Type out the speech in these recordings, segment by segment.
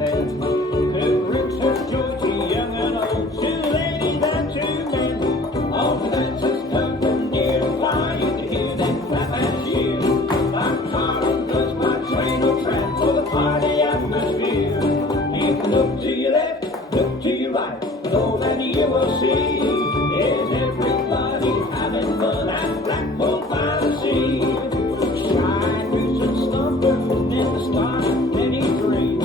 then. Who brings her joy to young and old, to ladies and to men. All the dancers come from near and far, you can hear them clap and cheer. My car and bus, my train or tram, for the party atmosphere. You can look to your left, look to your right, and all that you will see is everybody having fun at Blackpool by the sea. Shy roots and stompers in the start of '23.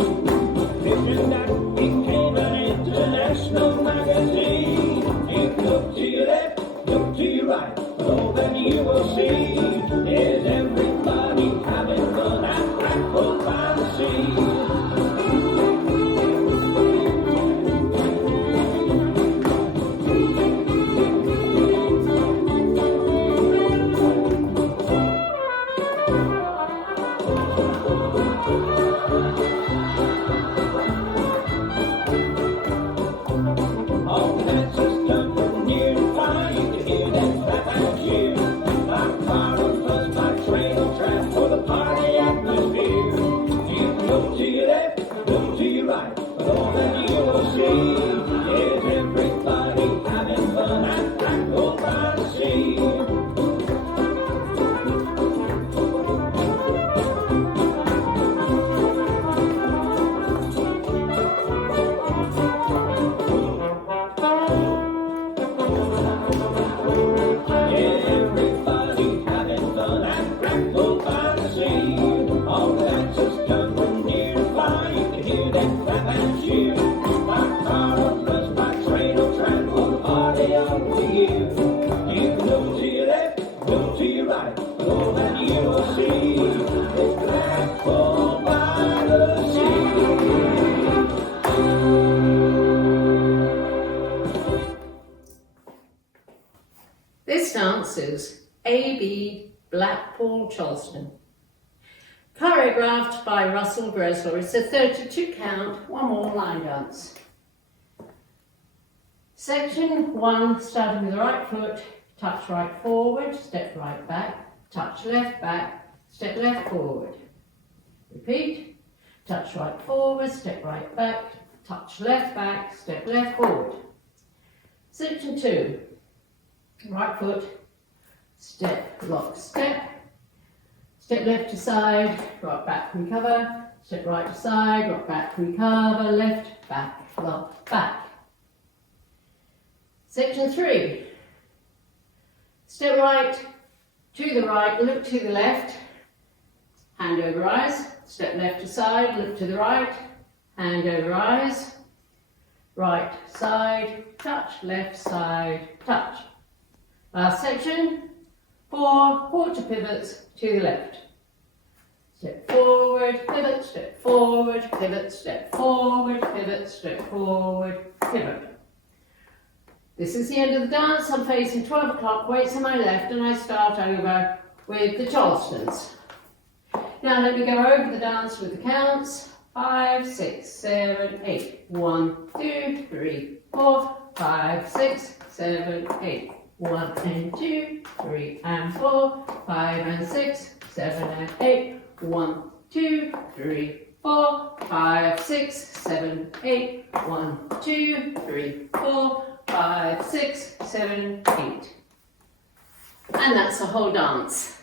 Vision that became an international magazine. You can look to your left, look to your right, and all that you will see is everybody having fun at Blackpool by the sea. All the dancers come from near and far, you can hear them clap and cheer. My car or bus, my train or tram, for the party atmosphere. You can look to your left, look to your right, but all that you will see is everybody having fun at Blackpool by the sea. Everybody having fun at Blackpool by the sea. All the dancers come from near and far, you can hear them clap and cheer. My car or bus, my train or tram, for the party of the year. You can look to your left, look to your right, and all that you will see is Blackpool by the sea. This dance is A.B. Blackpool Charleston, choreographed by Russell Grosler. It's a 32 count, one more line dance. Section 1, starting with the right foot, touch right forward, step right back, touch left back, step left forward. Repeat, touch right forward, step right back, touch left back, step left forward. Section 2, right foot, step, lock, step left to side, rock back, recover, step right to side, rock back, recover, left, back, lock, back. Section 3, step right, to the right, look to the left, hand over eyes, step left to side, look to the right, hand over eyes, right side, touch, left side, touch. Last section, 4 quarter pivots to the left. Step forward, pivot, step forward, pivot, step forward, pivot, step forward, pivot. This is the end of the dance. I'm facing 12 o'clock, weights on my left, and I start over with the Charlestons. Now let me go over the dance with the counts. 5, 6, 7, 8. 1, 2, 3, 4, 5, 6, 7, 8. 1 and 2, 3 and 4, 5 and 6, 7 and 8. 1, 2, 3, 4, 5, 6, 7, 8. 1, 2, 3, 4, 5, 6, 7, 8. And that's the whole dance.